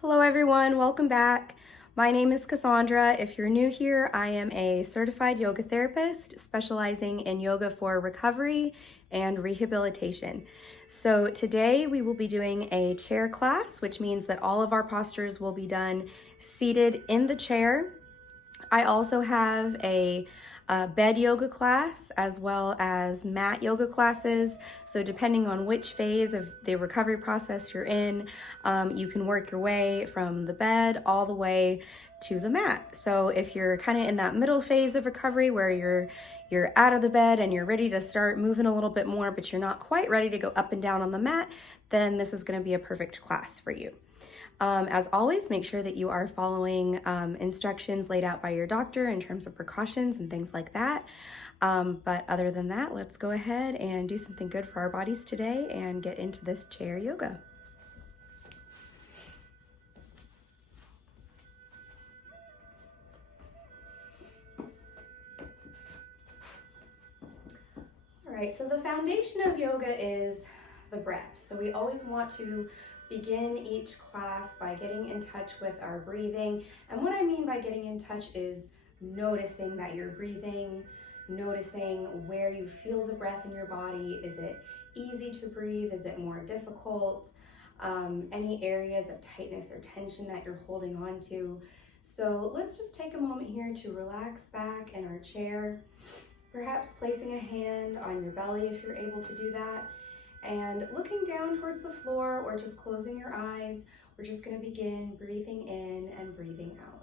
Hello everyone, welcome back. My name is Cassandra. If you're new here, I am a certified yoga therapist specializing in yoga for recovery and rehabilitation. So today we will be doing a chair class, which means that all of our postures will be done seated in the chair. I also have a bed yoga class as well as mat yoga classes. So depending on which phase of the recovery process you're in, you can work your way from the bed all the way to the mat. So if you're kind of in that middle phase of recovery where you're out of the bed and you're ready to start moving a little bit more, but you're not quite ready to go up and down on the mat, then this is going to be a perfect class for you. As always, make sure that you are following instructions laid out by your doctor in terms of precautions and things like that. But other than that, let's go ahead and do something good for our bodies today and get into this chair yoga. All right, so the foundation of yoga is the breath. So we always want to begin each class by getting in touch with our breathing. And what I mean by getting in touch is noticing that you're breathing, noticing where you feel the breath in your body. Is it easy to breathe? Is it more difficult? Any areas of tightness or tension that you're holding on to. So let's just take a moment here to relax back in our chair. Perhaps placing a hand on your belly if you're able to do that, and looking down towards the floor or just closing your eyes. We're just going to begin breathing in and breathing out.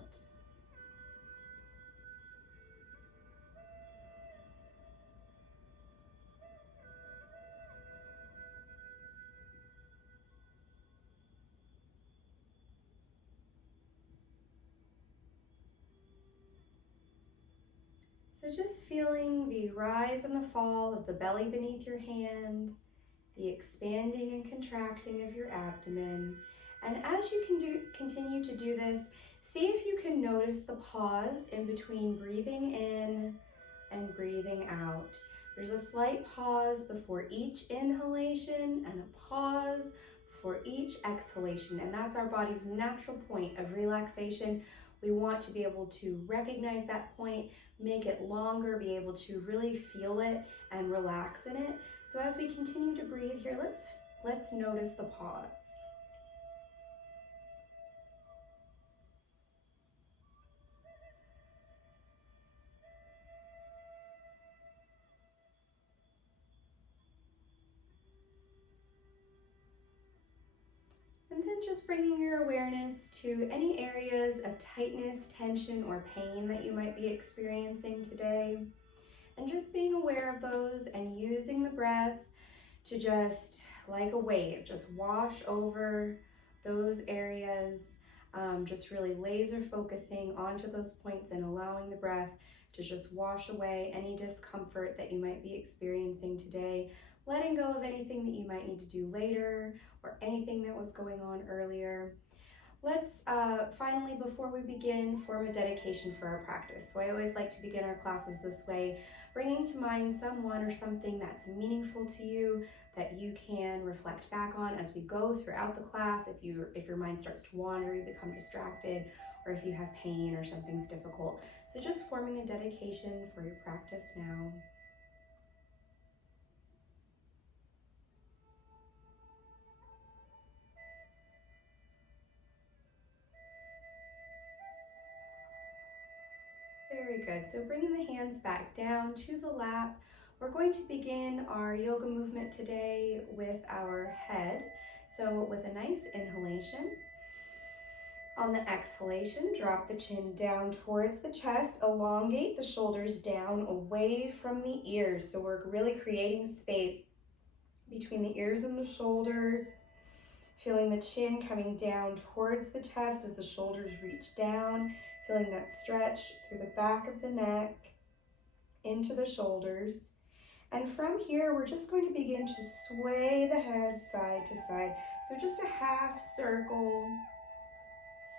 So just feeling the rise and the fall of the belly beneath your hand, the expanding and contracting of your abdomen. And as you continue to do this, see if you can notice the pause in between breathing in and breathing out. There's a slight pause before each inhalation and a pause before each exhalation, and that's our body's natural point of relaxation. We want to be able to recognize that point, make it longer, be able to really feel it and relax in it. So as we continue to breathe here, let's notice the pause. And then just bringing your awareness to any areas of tightness, tension, or pain that you might be experiencing today. And just being aware of those and using the breath to just, like a wave, just wash over those areas, just really laser focusing onto those points and allowing the breath to just wash away any discomfort that you might be experiencing today, letting go of anything that you might need to do later or anything that was going on earlier. Let's finally, before we begin, form a dedication for our practice. So I always like to begin our classes this way, bringing to mind someone or something that's meaningful to you that you can reflect back on as we go throughout the class. If your mind starts to wander, you become distracted, or if you have pain or something's difficult. So just forming a dedication for your practice now. Very good. So bringing the hands back down to the lap, we're going to begin our yoga movement today with our head. So with a nice inhalation. On the exhalation, drop the chin down towards the chest, elongate the shoulders down away from the ears. So we're really creating space between the ears and the shoulders, feeling the chin coming down towards the chest as the shoulders reach down, feeling that stretch through the back of the neck, into the shoulders. And from here, we're just going to begin to sway the head side to side. So just a half circle,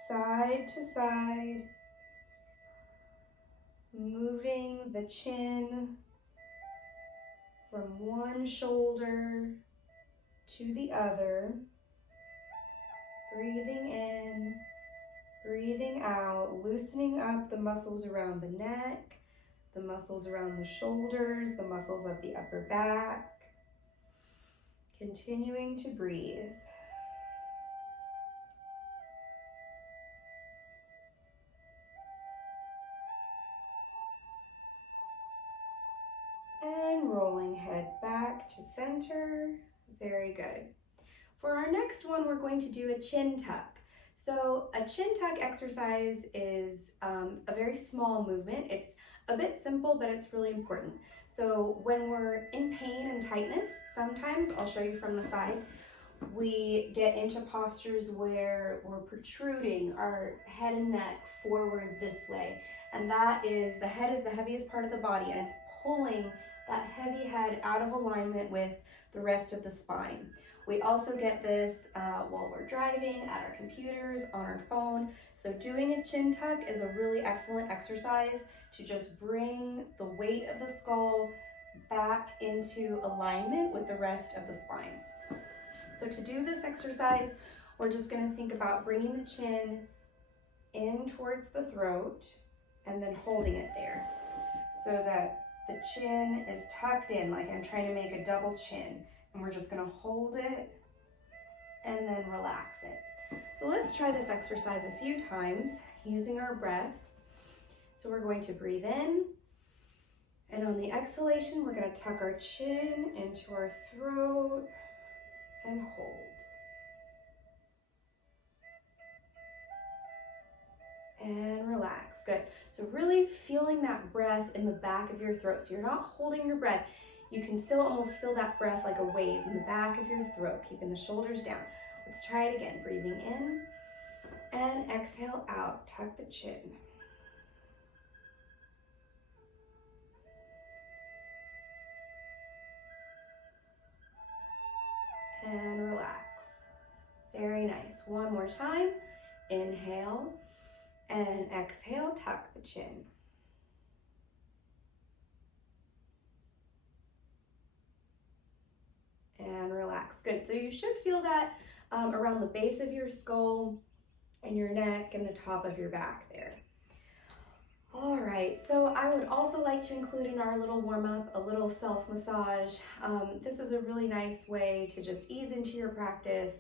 side to side, moving the chin from one shoulder to the other, breathing in breathing out, loosening up the muscles around the neck, the muscles around the shoulders, the muscles of the upper back. Continuing to breathe. And rolling head back to center. Very good. For our next one, we're going to do a chin tuck. So a chin tuck exercise is a very small movement. It's a bit simple, but it's really important. So when we're in pain and tightness, sometimes, I'll show you from the side, we get into postures where we're protruding our head and neck forward this way. And that is, the head is the heaviest part of the body, and it's pulling that heavy head out of alignment with the rest of the spine. We also get this while we're driving, at our computers, on our phone. So doing a chin tuck is a really excellent exercise to just bring the weight of the skull back into alignment with the rest of the spine. So to do this exercise, we're just going to think about bringing the chin in towards the throat and then holding it there so that the chin is tucked in, like I'm trying to make a double chin. And we're just going to hold it and then relax it. So let's try this exercise a few times using our breath. So we're going to breathe in, and on the exhalation, we're going to tuck our chin into our throat and hold. And relax. Good. So really feeling that breath in the back of your throat. So you're not holding your breath. You can still almost feel that breath like a wave in the back of your throat, keeping the shoulders down. Let's try it again. Breathing in and exhale out. Tuck the chin. And relax. Very nice. One more time. Inhale and exhale. Tuck the chin. And relax. Good. So you should feel that around the base of your skull and your neck and the top of your back there. All right, so I would also like to include in our little warm-up a little self-massage. This is a really nice way to just ease into your practice,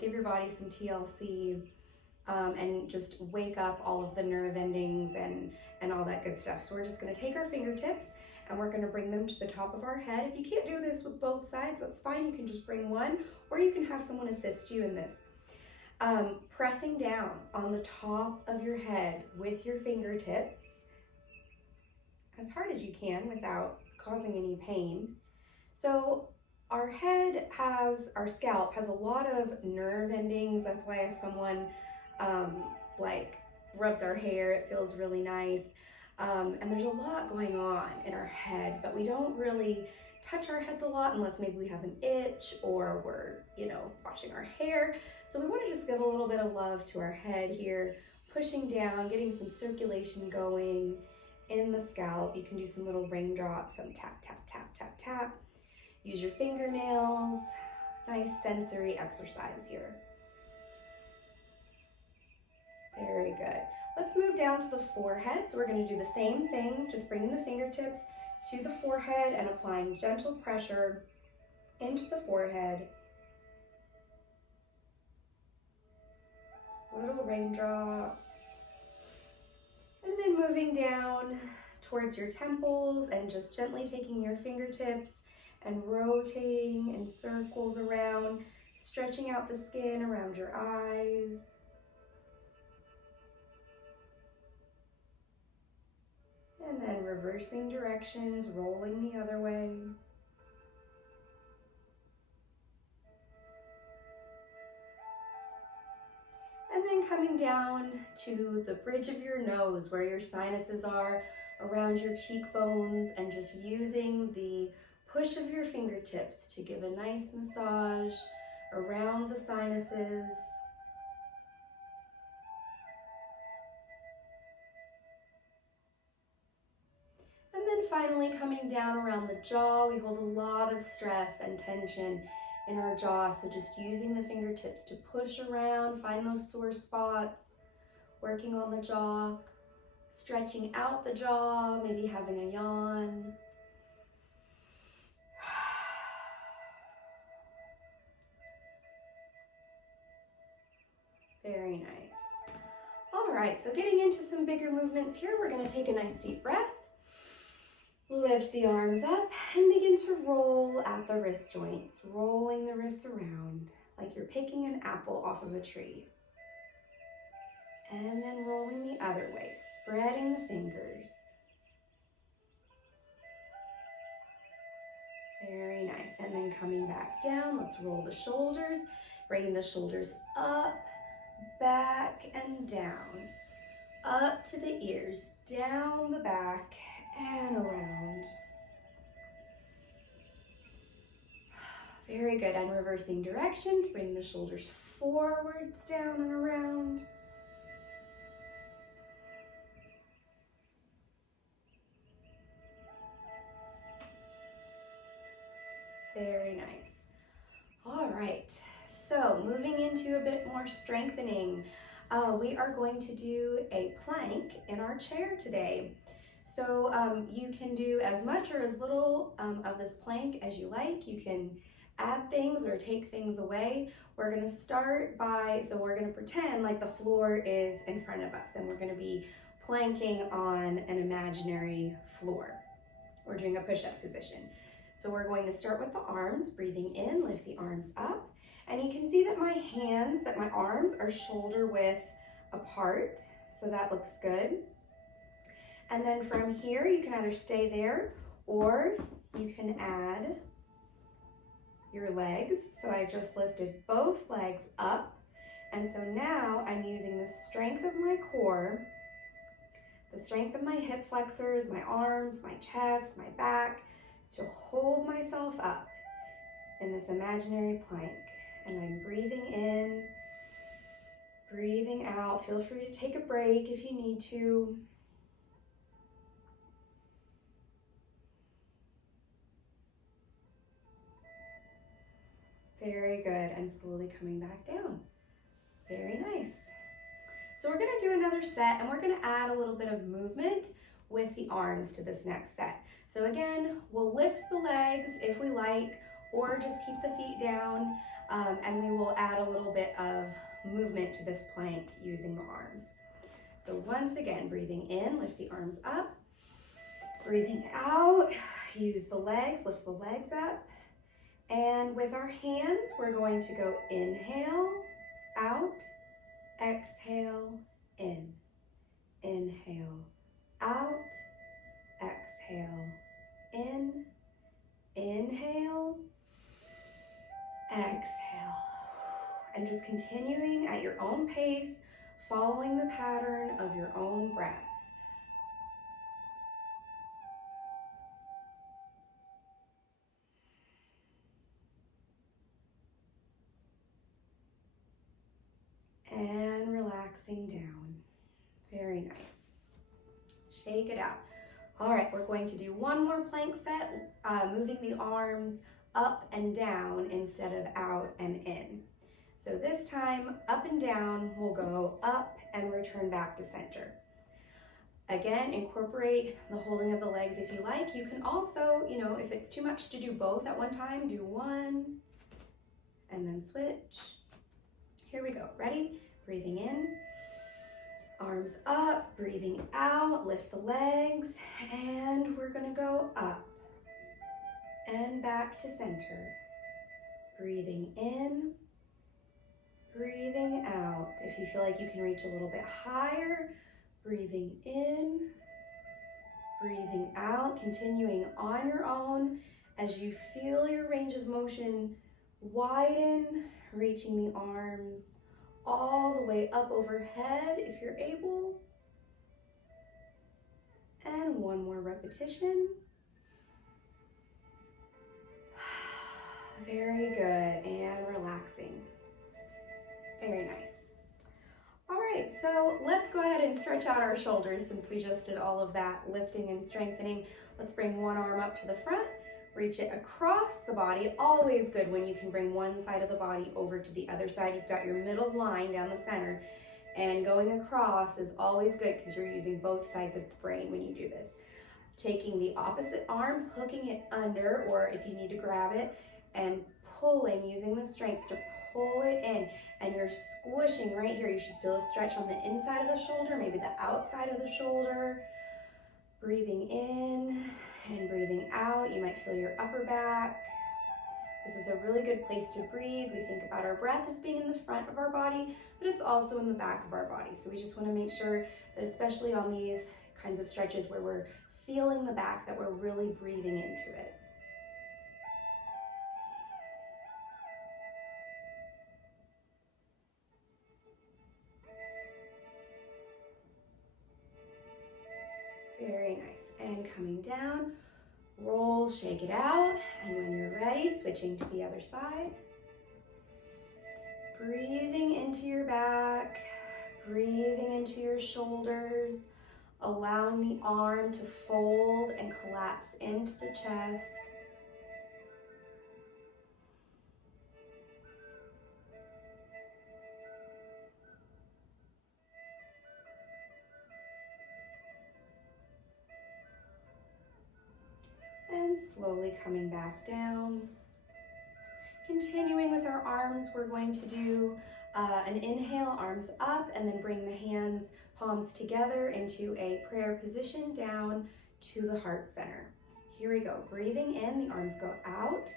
give your body some TLC, and just wake up all of the nerve endings and all that good stuff. So we're just gonna take our fingertips and we're gonna bring them to the top of our head. If you can't do this with both sides, that's fine. You can just bring one, or you can have someone assist you in this. Pressing down on the top of your head with your fingertips as hard as you can without causing any pain. So our scalp has a lot of nerve endings. That's why if someone like rubs our hair, it feels really nice. And there's a lot going on in our head, but we don't really touch our heads a lot unless maybe we have an itch or we're, washing our hair. So we want to just give a little bit of love to our head here, pushing down, getting some circulation going in the scalp. You can do some little raindrops, some tap, tap, tap, tap, tap. Use your fingernails. Nice sensory exercise here. Very good. Let's move down to the forehead. So we're going to do the same thing, just bringing the fingertips to the forehead and applying gentle pressure into the forehead. Little raindrops. And then moving down towards your temples and just gently taking your fingertips and rotating in circles around, stretching out the skin around your eyes. And then reversing directions, rolling the other way. And then coming down to the bridge of your nose where your sinuses are, around your cheekbones, and just using the push of your fingertips to give a nice massage around the sinuses. And then finally coming down around the jaw, we hold a lot of stress and tension in our jaw, so just using the fingertips to push around, find those sore spots, working on the jaw, stretching out the jaw, maybe having a yawn. Very nice. All right, so getting into some bigger movements here, we're gonna take a nice deep breath, lift the arms up, and begin to roll at the wrist joints, rolling the wrists around like you're picking an apple off of a tree. And then rolling the other way, spreading the fingers. Very nice. And then coming back down, let's roll the shoulders, bringing the shoulders up, back, and down. Up to the ears, down the back, and around. Very good. And reversing directions, bringing the shoulders forwards, down, and around. Very nice. All right, so moving into a bit more strengthening, we are going to do a plank in our chair today. So you can do as much or as little of this plank as you like. You can add things or take things away. We're gonna start by, so we're gonna pretend like the floor is in front of us and we're gonna be planking on an imaginary floor. We're doing a push-up position. So we're going to start with the arms, breathing in, lift the arms up. And you can see that my arms are shoulder width apart. So that looks good. And then from here, you can either stay there or you can add your legs. So I just lifted both legs up. And so now I'm using the strength of my core, the strength of my hip flexors, my arms, my chest, my back, to hold myself up in this imaginary plank. And I'm breathing in, breathing out. Feel free to take a break if you need to. Very good, and slowly coming back down. Very nice. So we're gonna do another set and we're gonna add a little bit of movement with the arms to this next set. So again, we'll lift the legs if we like, or just keep the feet down, and we will add a little bit of movement to this plank using the arms. So once again, breathing in, lift the arms up. Breathing out, use the legs, lift the legs up. And with our hands, we're going to go inhale, out, exhale, in. Inhale, out, exhale, in, inhale, exhale. And just continuing at your own pace, following the pattern of your own breath. And relaxing down. Very nice. Shake it out. All right, we're going to do one more plank set, moving the arms up and down instead of out and in. So this time, up and down, we'll go up and return back to center. Again, incorporate the holding of the legs if you like. You can also, if it's too much to do both at one time, do one and then switch. Here we go, ready? Breathing in. Arms up, breathing out, lift the legs, and we're gonna go up and back to center. Breathing in, breathing out. If you feel like you can reach a little bit higher, breathing in, breathing out, continuing on your own as you feel your range of motion widen, reaching the arms all the way up overhead if you're able. And one more repetition. Very good, and relaxing. Very nice. All right, so let's go ahead and stretch out our shoulders since we just did all of that lifting and strengthening. Let's bring one arm up to the front, reach it across the body. Always good when you can bring one side of the body over to the other side. You've got your middle line down the center. And going across is always good because you're using both sides of the brain when you do this. Taking the opposite arm, hooking it under, or if you need to grab it, and pulling, using the strength to pull it in. And you're squishing right here. You should feel a stretch on the inside of the shoulder, maybe the outside of the shoulder. Breathing in and breathing out. You might feel your upper back. This is a really good place to breathe. We think about our breath as being in the front of our body, but it's also in the back of our body. So we just want to make sure that, especially on these kinds of stretches where we're feeling the back, that we're really breathing into it. Very nice. And coming down, roll, shake it out. And when you're ready, switching to the other side. Breathing into your back, breathing into your shoulders, allowing the arm to fold and collapse into the chest. And slowly coming back down. Continuing with our arms, we're going to do an inhale, arms up, and then bring the hands, palms together into a prayer position down to the heart center. Here we go. Breathing in, the arms go out.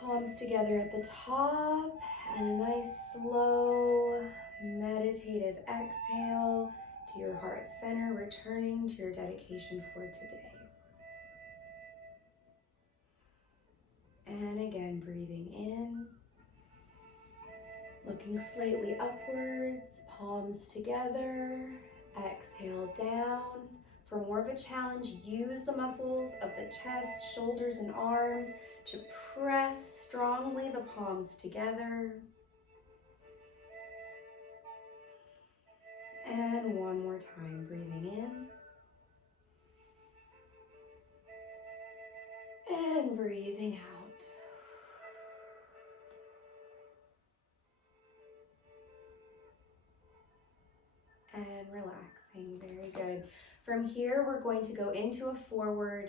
Palms together at the top, and a nice slow meditative exhale to your heart center, returning to your dedication for today. And again, breathing in, looking slightly upwards, palms together, exhale down. For more of a challenge, use the muscles of the chest, shoulders, and arms to press strongly the palms together. And one more time, breathing in and breathing out. And relaxing, very good. From here, we're going to go into a forward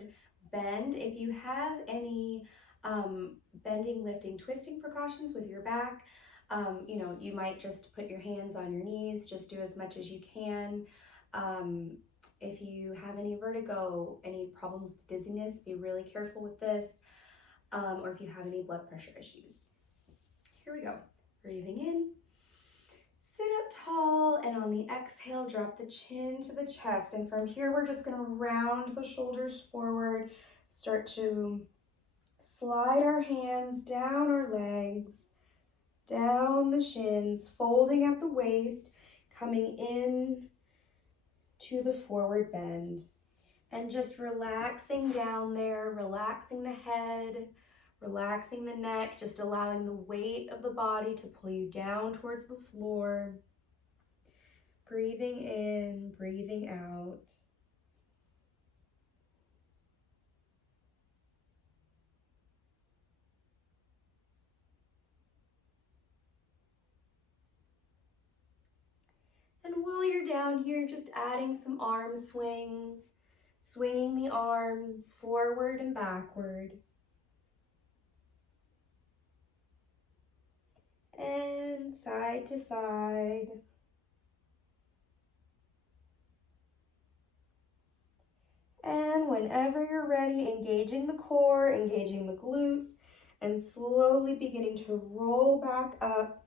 bend. If you have any bending, lifting, twisting precautions with your back, you might just put your hands on your knees, just do as much as you can. If you have any vertigo, any problems with dizziness, be really careful with this, or if you have any blood pressure issues. Here we go, breathing in. Sit up tall, and on the exhale, drop the chin to the chest. And from here, we're just gonna round the shoulders forward, start to slide our hands down our legs, down the shins, folding at the waist, coming in to the forward bend. And just relaxing down there, relaxing the head, relaxing the neck, just allowing the weight of the body to pull you down towards the floor. Breathing in, breathing out. And while you're down here, just adding some arm swings, swinging the arms forward and backward. And side to side. And whenever you're ready, engaging the core, engaging the glutes, and slowly beginning to roll back up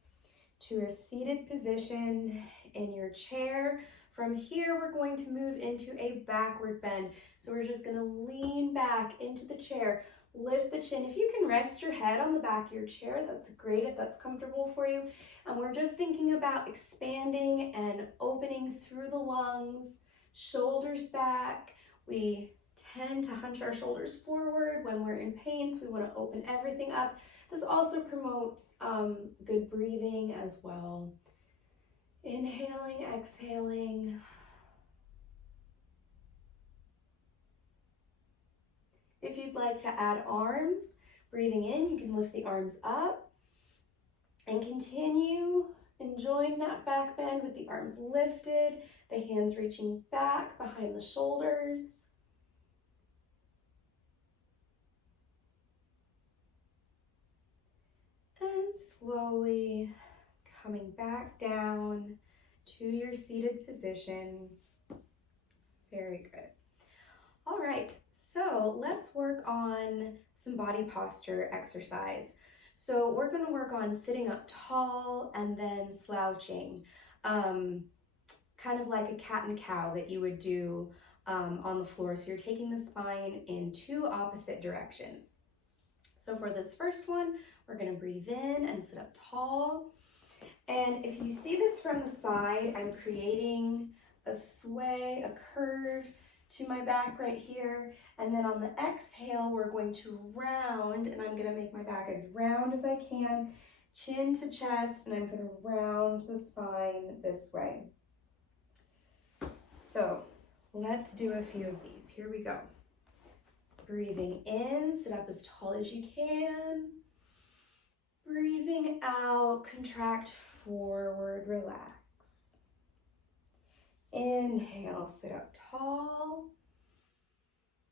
to a seated position in your chair. From here, we're going to move into a backward bend. So we're just gonna lean back into the chair, lift the chin. If you can rest your head on the back of your chair, that's great if that's comfortable for you. And we're just thinking about expanding and opening through the lungs, shoulders back. We tend to hunch our shoulders forward when we're in pain, so we want to open everything up. This also promotes good breathing as well. Inhaling, exhaling. If you'd like to add arms, breathing in, you can lift the arms up and continue enjoying Following that back bend with the arms lifted, the hands reaching back behind the shoulders. And slowly coming back down to your seated position. Very good. All right, so let's work on some body posture exercise. So we're going to work on sitting up tall and then slouching, kind of like a cat and cow that you would do on the floor. So you're taking the spine in two opposite directions. So for this first one, we're going to breathe in and sit up tall. And if you see this from the side, I'm creating a sway, a curve to my back right here. And then on the exhale, we're going to round, and I'm going to make my back as round as I can, chin to chest, and I'm going to round the spine this way. So let's do a few of these. Here we go. Breathing in, sit up as tall as you can. Breathing out, contract forward, relax. Inhale, sit up tall.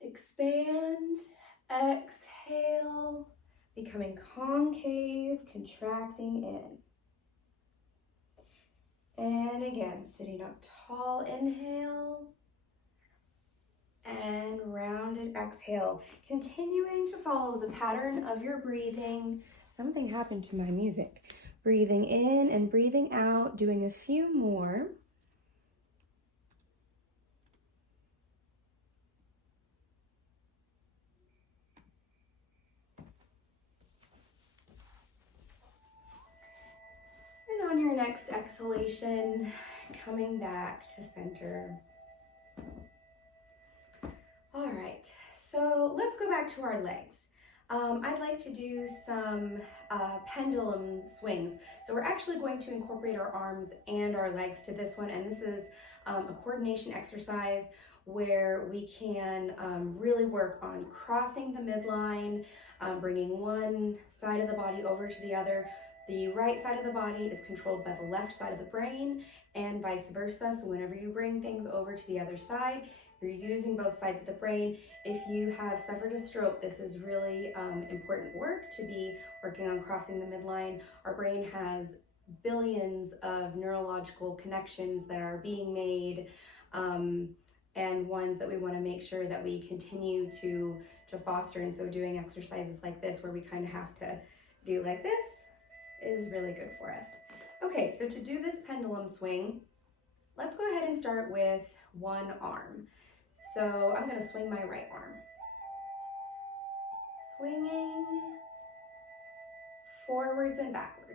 Expand, exhale, becoming concave, contracting in. And again, sitting up tall, inhale. And rounded exhale. Continuing to follow the pattern of your breathing. Something happened to my music. Breathing in and breathing out, doing a few more. And on your next exhalation, coming back to center. All right, so let's go back to our legs. I'd like to do some pendulum swings. So we're actually going to incorporate our arms and our legs to this one, and this is a coordination exercise where we can really work on crossing the midline, bringing one side of the body over to the other. The right side of the body is controlled by the left side of the brain and vice versa. So whenever you bring things over to the other side, you're using both sides of the brain. If you have suffered a stroke, this is really important work to be working on crossing the midline. Our brain has billions of neurological connections that are being made and ones that we want to make sure that we continue to foster. And so doing exercises like this where we kind of have to do like this is really good for us. Okay, so to do this pendulum swing, let's go ahead and start with one arm. So I'm going to swing my right arm. Swinging forwards and backwards.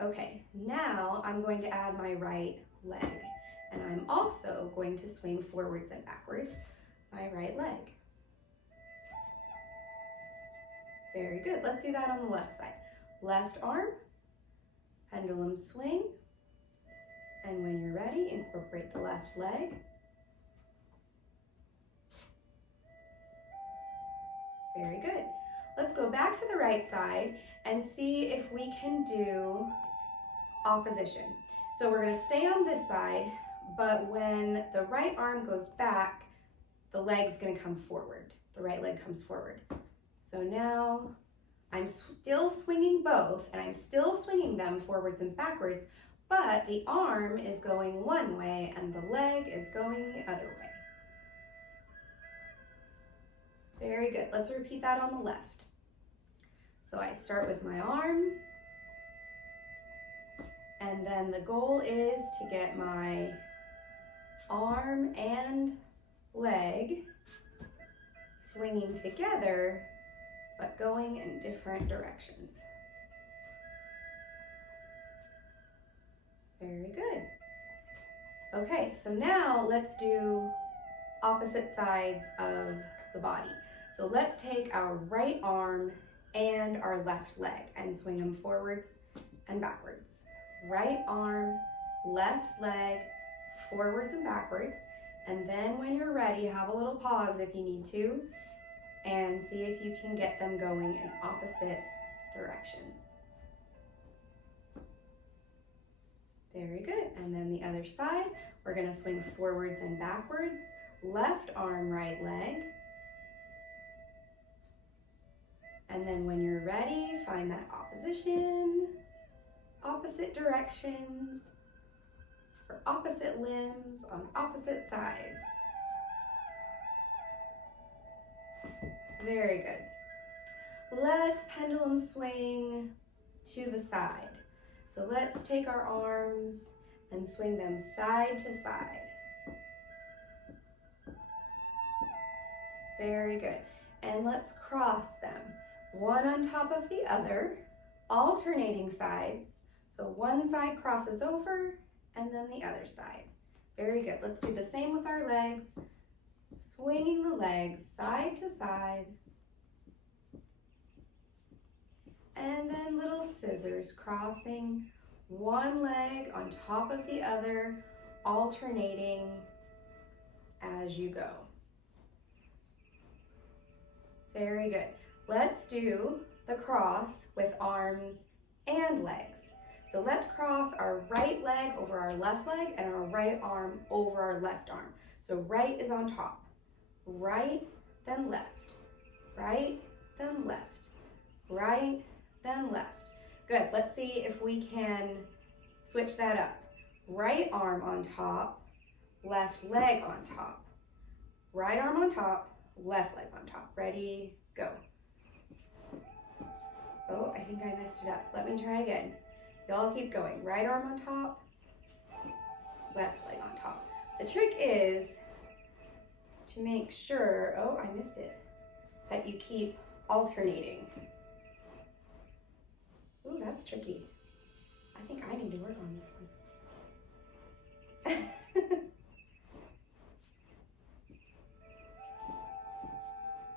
Okay, now I'm going to add my right leg. And I'm also going to swing forwards and backwards my right leg. Very good. Let's do that on the left side. Left arm, pendulum swing. And when you're ready, incorporate the left leg. Very good. Let's go back to the right side and see if we can do opposition. So we're going to stay on this side, but when the right arm goes back, the leg's going to come forward. The right leg comes forward. So now I'm still swinging both, and I'm still swinging them forwards and backwards, but the arm is going one way and the leg is going the other way. Very good. Let's repeat that on the left. So I start with my arm, and then the goal is to get my arm and leg swinging together, but going in different directions. Very good. Okay, so now let's do opposite sides of the body. So let's take our right arm and our left leg and swing them forwards and backwards. Right arm, left leg, forwards and backwards. And then when you're ready, have a little pause if you need to, and see if you can get them going in opposite directions. Very good. And then the other side, we're gonna swing forwards and backwards. Left arm, right leg. And then when you're ready, find that opposition, opposite directions, for opposite limbs on opposite sides. Very good. Let's pendulum swing to the side. So let's take our arms and swing them side to side. Very good. And let's cross them, one on top of the other, alternating sides. So one side crosses over and then the other side. Very good. Let's do the same with our legs. Swinging the legs side to side. And then little scissors crossing one leg on top of the other, alternating as you go. Very good. Let's do the cross with arms and legs. So let's cross our right leg over our left leg and our right arm over our left arm. So right is on top. Right, then left. Right, then left. Right, then left. Good. Let's see if we can switch that up. Right arm on top, left leg on top. Right arm on top, left leg on top. Ready, go. Oh, I think I messed it up. Let me try again. Y'all keep going. Right arm on top, left leg on top. The trick is to make sure, oh, I missed it, that you keep alternating. Ooh, that's tricky. I think I need to work on this one.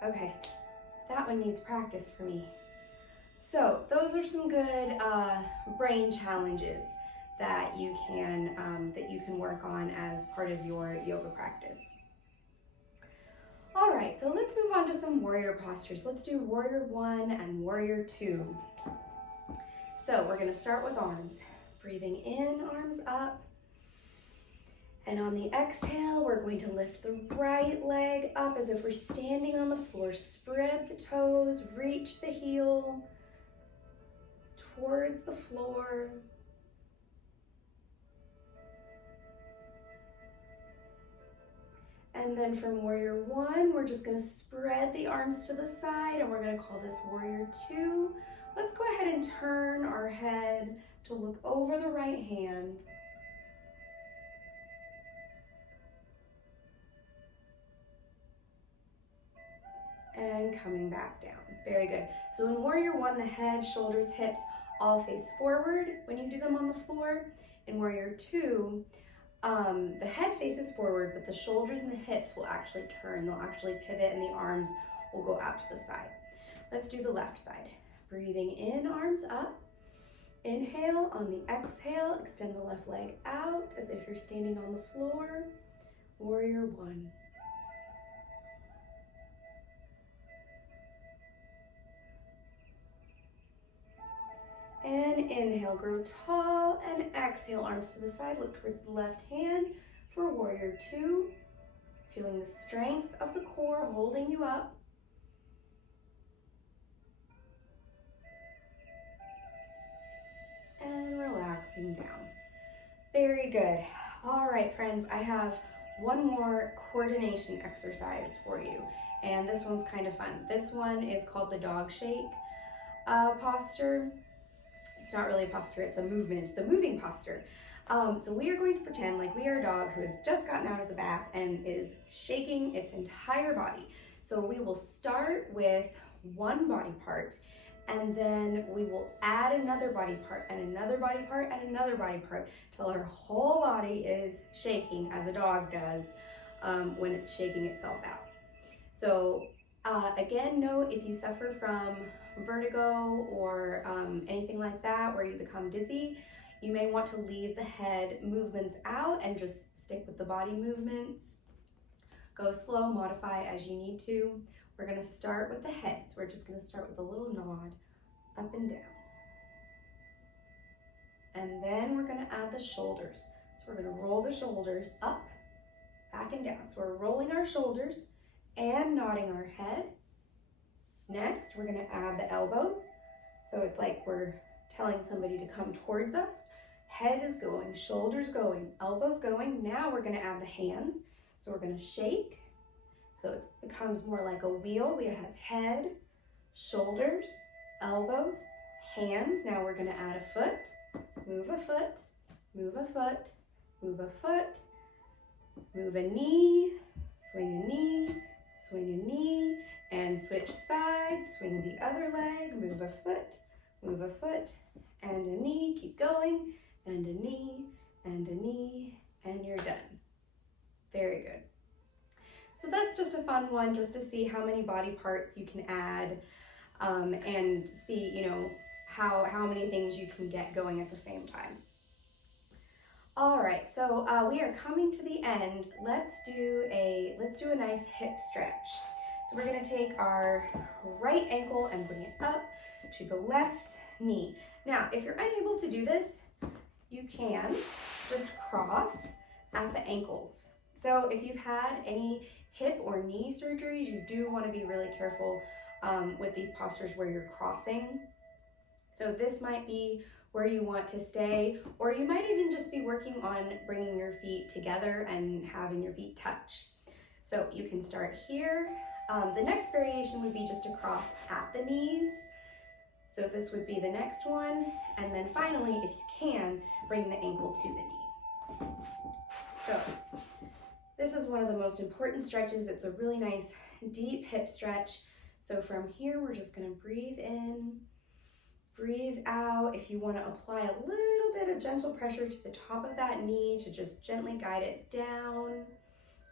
Okay, that one needs practice for me. So those are some good brain challenges that you can work on as part of your yoga practice. All right, so let's move on to some warrior postures. Let's do warrior 1 and warrior 2. So we're gonna start with arms. Breathing in, arms up. And on the exhale, we're going to lift the right leg up as if we're standing on the floor. Spread the toes, reach the heel towards the floor. And then from warrior 1, we're just gonna spread the arms to the side and we're gonna call this warrior 2. Let's go ahead and turn our head to look over the right hand. And coming back down. Very good. So in warrior 1, the head, shoulders, hips all face forward when you do them on the floor. In warrior 2, the head faces forward, but the shoulders and the hips will actually turn. They'll actually pivot and the arms will go out to the side. Let's do the left side. Breathing in, arms up. Inhale, on the exhale, extend the left leg out as if you're standing on the floor. Warrior 1. And inhale, grow tall, and exhale, arms to the side, look towards the left hand for warrior 2. Feeling the strength of the core holding you up. And relaxing down. Very good. All right, friends, I have one more coordination exercise for you, and this one's kind of fun. This one is called the dog shake posture. It's not really a posture, it's a movement. It's the moving posture. So we are going to pretend like we are a dog who has just gotten out of the bath and is shaking its entire body. So we will start with one body part, and then we will add another body part and another body part and another body part till our whole body is shaking as a dog does when it's shaking itself out. So again, note if you suffer from vertigo or anything like that where you become dizzy, you may want to leave the head movements out and just stick with the body movements. Go slow, modify as you need to. We're going to start with the heads. We're just going to start with a little nod up and down. And then we're gonna add the shoulders. So we're gonna roll the shoulders up, back and down. So we're rolling our shoulders and nodding our head. Next, we're gonna add the elbows. So it's like we're telling somebody to come towards us. Head is going, shoulders going, elbows going. Now we're gonna add the hands. So we're gonna shake. So it becomes more like a wheel. We have head, shoulders, elbows, hands. Now we're gonna add a foot, move a foot, move a foot, move a foot, move a knee, swing a knee, swing a knee, and switch sides, swing the other leg, move a foot, and a knee, keep going, and a knee, and a knee, and you're done. Very good. So that's just a fun one, just to see how many body parts you can add and see, you know, how many things you can get going at the same time. All right, so we are coming to the end. Let's do a nice hip stretch. So we're gonna take our right ankle and bring it up to the left knee. Now, if you're unable to do this, you can just cross at the ankles. So if you've had any hip or knee surgeries, you do want to be really careful with these postures where you're crossing. So this might be where you want to stay, or you might even just be working on bringing your feet together and having your feet touch. So you can start here. The next variation would be just to cross at the knees. So this would be the next one. And then finally, if you can, bring the ankle to the knee. So this is one of the most important stretches. It's a really nice deep hip stretch. So from here, we're just gonna breathe in, breathe out. If you wanna apply a little bit of gentle pressure to the top of that knee to just gently guide it down,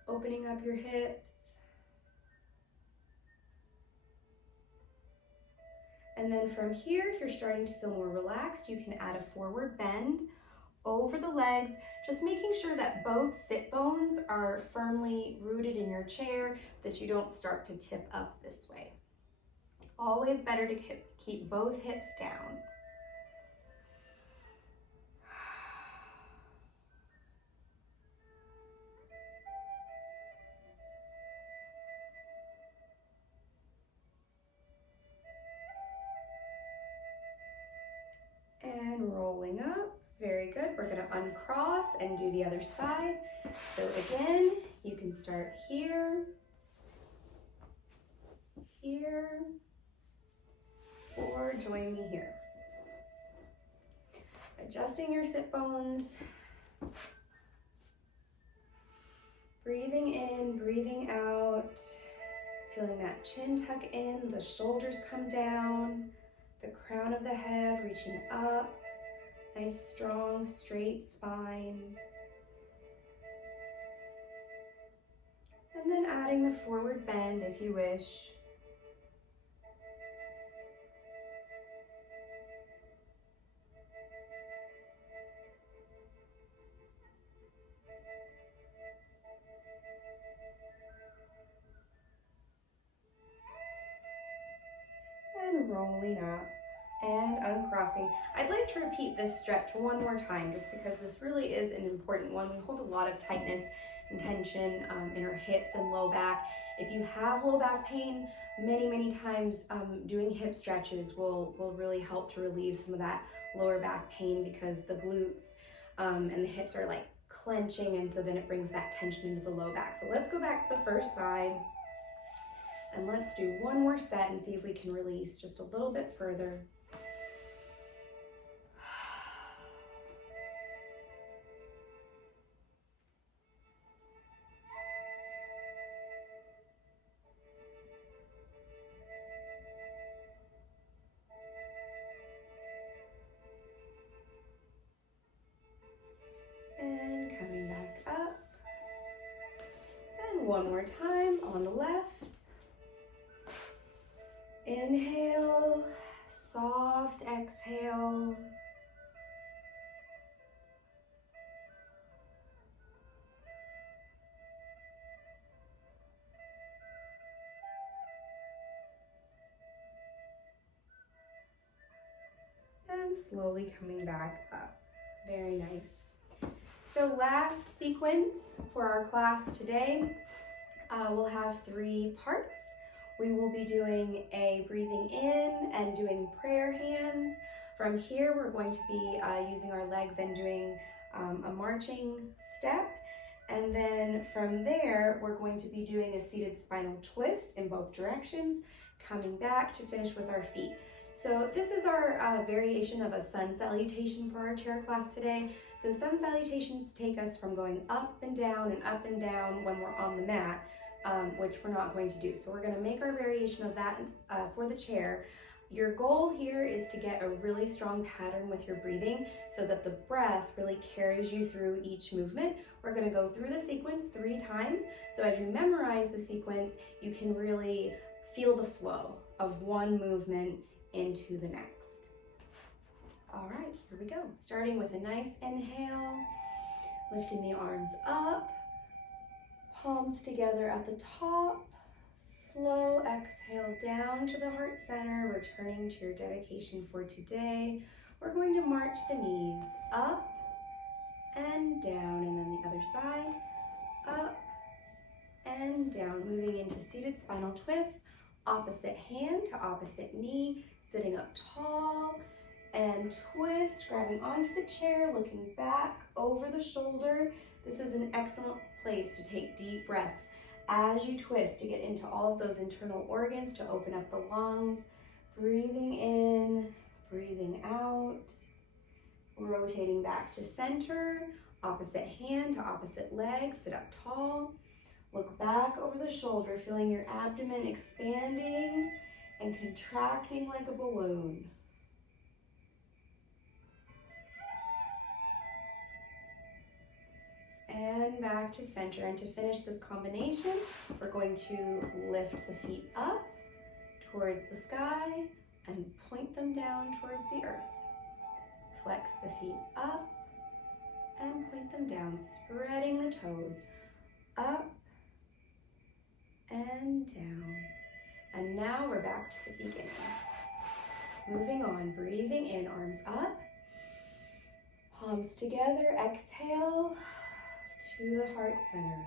opening up your hips. And then from here, if you're starting to feel more relaxed, you can add a forward bend over the legs, just making sure that both sit bones are firmly rooted in your chair, that you don't start to tip up this way. Always better to keep both hips down. And rolling up, very good. We're gonna uncross and do the other side. So again, you can start here, here, or join me here. Adjusting your sit bones. Breathing in, breathing out. Feeling that chin tuck in, the shoulders come down, the crown of the head reaching up. Nice, strong, straight spine. And then adding the forward bend if you wish. And rolling up and uncrossing. I'd like to repeat this stretch one more time just because this really is an important one. We hold a lot of tightness and tension in our hips and low back. If you have low back pain, many times doing hip stretches will really help to relieve some of that lower back pain because the glutes and the hips are like clenching, and so then it brings that tension into the low back. So let's go back to the first side and let's do one more set and see if we can release just a little bit further. And coming back up. And one more time on the left. Inhale, soft exhale. And slowly coming back up. Very nice. So last sequence for our class today, we'll have 3 parts. We will be doing a breathing in and doing prayer hands. From here, we're going to be using our legs and doing a marching step. And then from there, we're going to be doing a seated spinal twist in both directions, coming back to finish with our feet. So this is our variation of a sun salutation for our chair class today. So sun salutations take us from going up and down when we're on the mat, which we're not going to do. So we're going to make our variation of that for the chair. Your goal here is to get a really strong pattern with your breathing so that the breath really carries you through each movement. We're going to go through the sequence 3 times. So as you memorize the sequence, you can really feel the flow of one movement into the next. All right, here we go. Starting with a nice inhale, lifting the arms up, palms together at the top. Slow exhale down to the heart center, returning to your dedication for today. We're going to march the knees up and down, and then the other side, up and down, moving into seated spinal twist, opposite hand to opposite knee, sitting up tall and twist, grabbing onto the chair, looking back over the shoulder. This is an excellent place to take deep breaths as you twist to get into all of those internal organs, to open up the lungs. Breathing in, breathing out, rotating back to center, opposite hand to opposite leg, sit up tall. Look back over the shoulder, feeling your abdomen expanding and contracting like a balloon. And back to center. And to finish this combination, we're going to lift the feet up towards the sky and point them down towards the earth. Flex the feet up and point them down, spreading the toes up and down. And now we're back to the beginning. Moving on, breathing in, arms up, palms together, exhale to the heart center.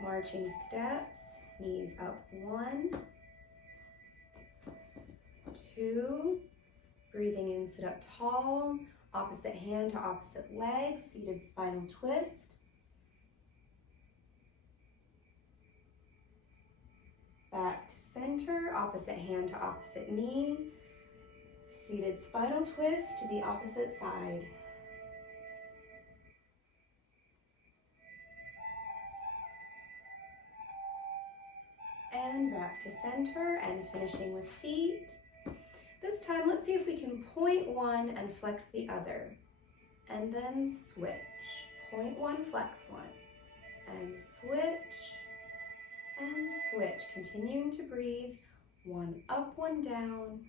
Marching steps, knees up, 1, 2, breathing in, sit up tall, opposite hand to opposite leg, seated spinal twist. Back to center, opposite hand to opposite knee, seated spinal twist to the opposite side. And back to center and finishing with feet. This time, let's see if we can point one and flex the other. And then switch. Point one, flex one. And switch. And switch. Continuing to breathe. 1 up, 1 down.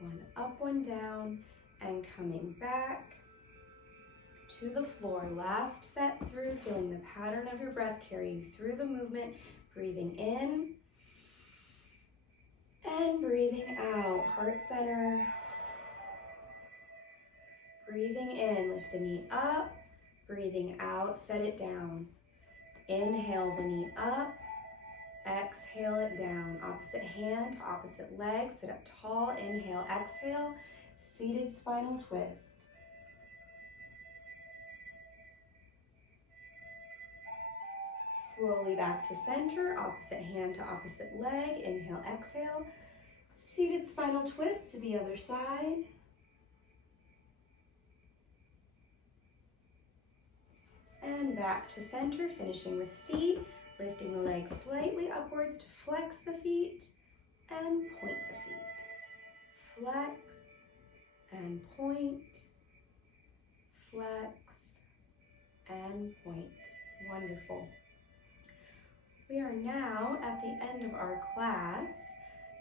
1 up, 1 down. And coming back to the floor. Last set through, feeling the pattern of your breath carry you through the movement. Breathing in and breathing out, heart center. Breathing in, lift the knee up, breathing out, set it down. Inhale the knee up, exhale it down. Opposite hand to opposite leg, sit up tall, inhale, exhale, seated spinal twist. Slowly back to center, opposite hand to opposite leg, inhale, exhale, seated spinal twist to the other side. And back to center, finishing with feet, lifting the legs slightly upwards to flex the feet and point the feet. Flex and point, flex and point. Wonderful. We are now at the end of our class.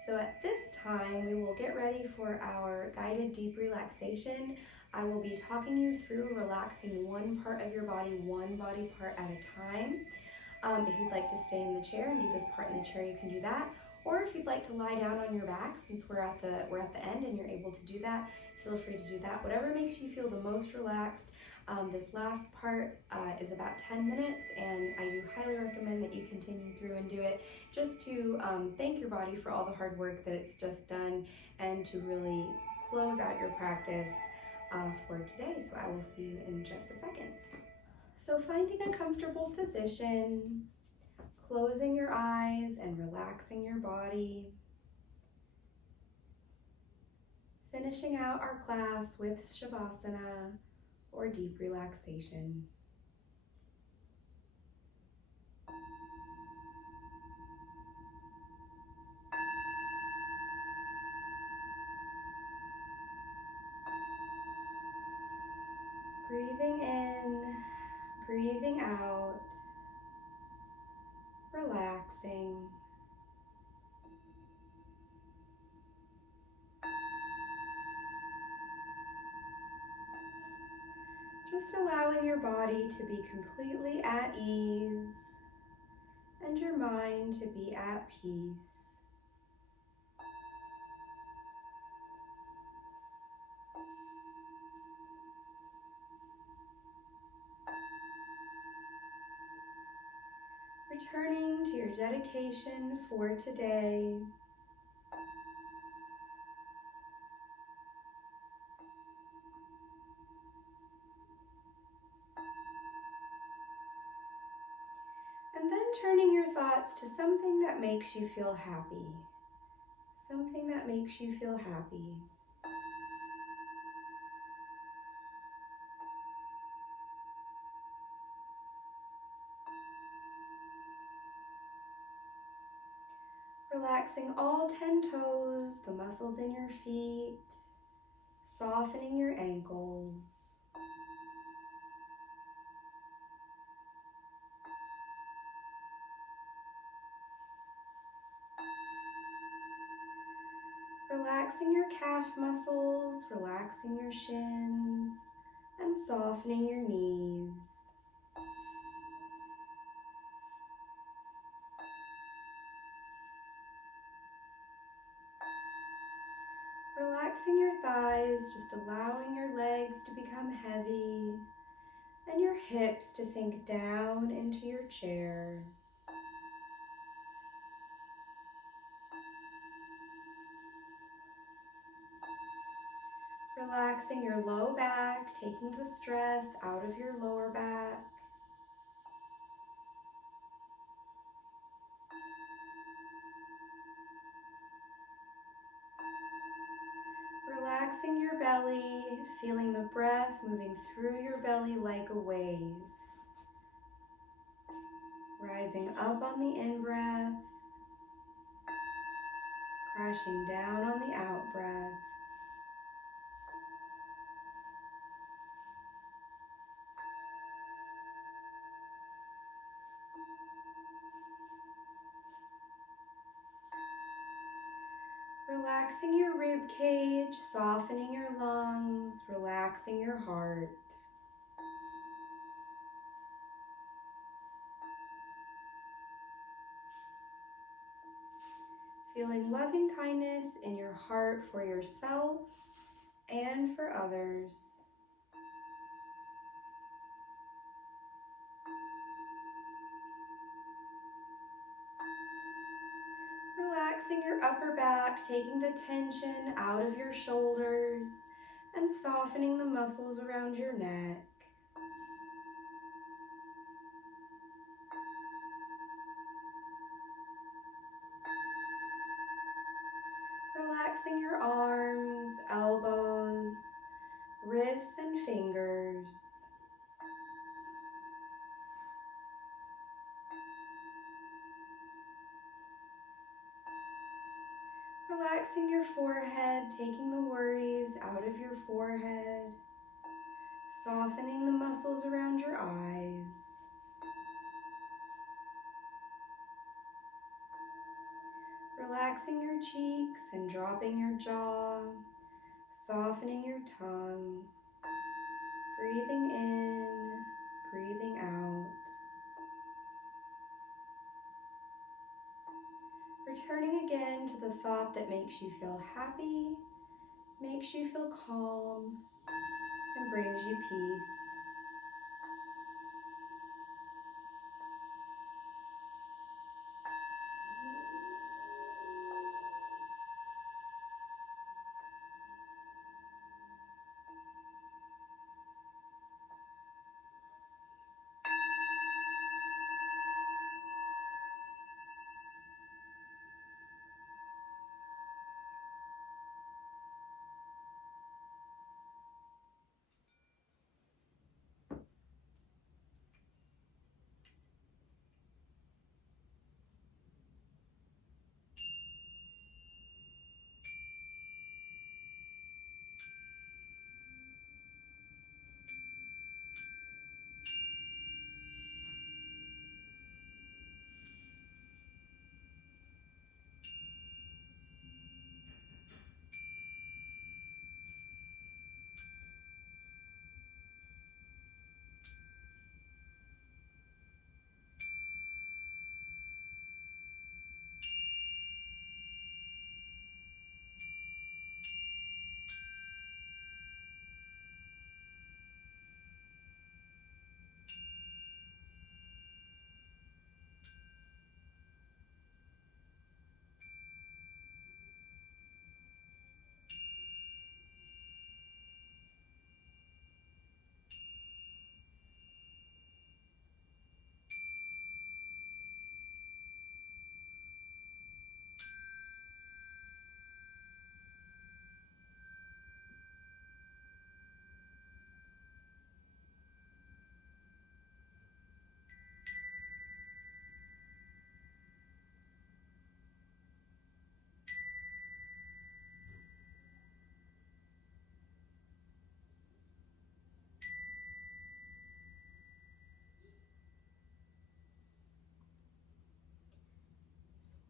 So at this time, we will get ready for our guided deep relaxation. I will be talking you through relaxing one part of your body, one body part at a time. If you'd like to stay in the chair and do this part in the chair, you can do that. Or if you'd like to lie down on your back, since we're at the end and you're able to do that, feel free to do that. Whatever makes you feel the most relaxed. This last part is about 10 minutes, and I do highly recommend that you continue through and do it just to thank your body for all the hard work that it's just done, and to really close out your practice for today. So I will see you in just a second. So finding a comfortable position, closing your eyes and relaxing your body. Finishing out our class with Shavasana, or deep relaxation. Breathing in, breathing out, relaxing. Just allowing your body to be completely at ease and your mind to be at peace. Returning to your dedication for today. And then turning your thoughts to something that makes you feel happy. Something that makes you feel happy. Relaxing all 10 toes, the muscles in your feet, softening your ankles. Relaxing your calf muscles, relaxing your shins, and softening your knees. Relaxing your thighs, just allowing your legs to become heavy and your hips to sink down into your chair. Relaxing your low back, taking the stress out of your lower back. Relaxing your belly, feeling the breath moving through your belly like a wave. Rising up on the in-breath, crashing down on the out-breath. Relaxing your rib cage, softening your lungs, relaxing your heart. Feeling loving kindness in your heart for yourself and for others. Relaxing your upper back, taking the tension out of your shoulders and softening the muscles around your neck. Relaxing your arms, elbows, wrists and fingers. Relaxing your forehead, taking the worries out of your forehead. Softening the muscles around your eyes. Relaxing your cheeks and dropping your jaw. Softening your tongue. Breathing in, breathing out. Returning again to the thought that makes you feel happy, makes you feel calm, and brings you peace.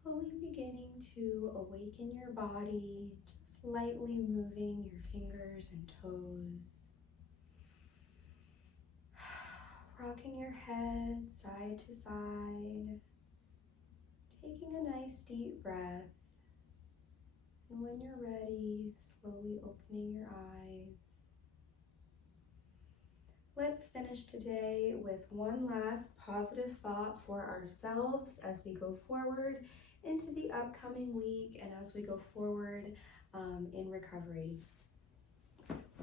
Slowly beginning to awaken your body, just lightly moving your fingers and toes. Rocking your head side to side, taking a nice deep breath. And when you're ready, slowly opening your eyes. Let's finish today with one last positive thought for ourselves as we go forward into the upcoming week and as we go forward in recovery.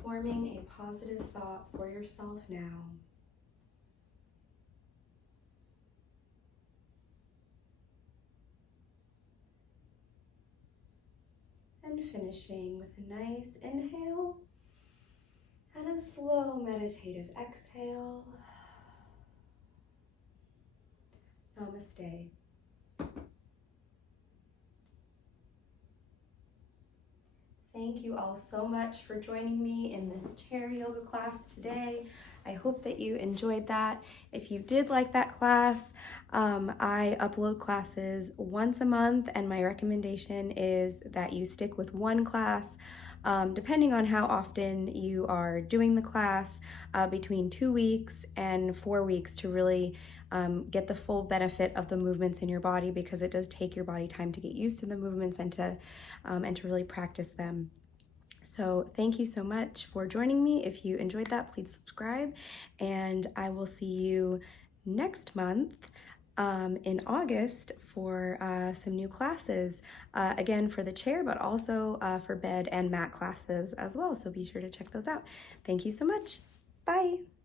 Forming a positive thought for yourself now. And finishing with a nice inhale and a slow meditative exhale. Namaste. Thank you all so much for joining me in this chair yoga class today. I hope that you enjoyed that. If you did like that class, I upload classes once a month, and my recommendation is that you stick with one class, depending on how often you are doing the class, between 2 weeks and 4 weeks to really get the full benefit of the movements in your body, because it does take your body time to get used to the movements and to really practice them. So thank you so much for joining me. If you enjoyed that, please subscribe, and I will see you next month in August for some new classes, again for the chair, but also for bed and mat classes as well. So be sure to check those out. Thank you so much. Bye.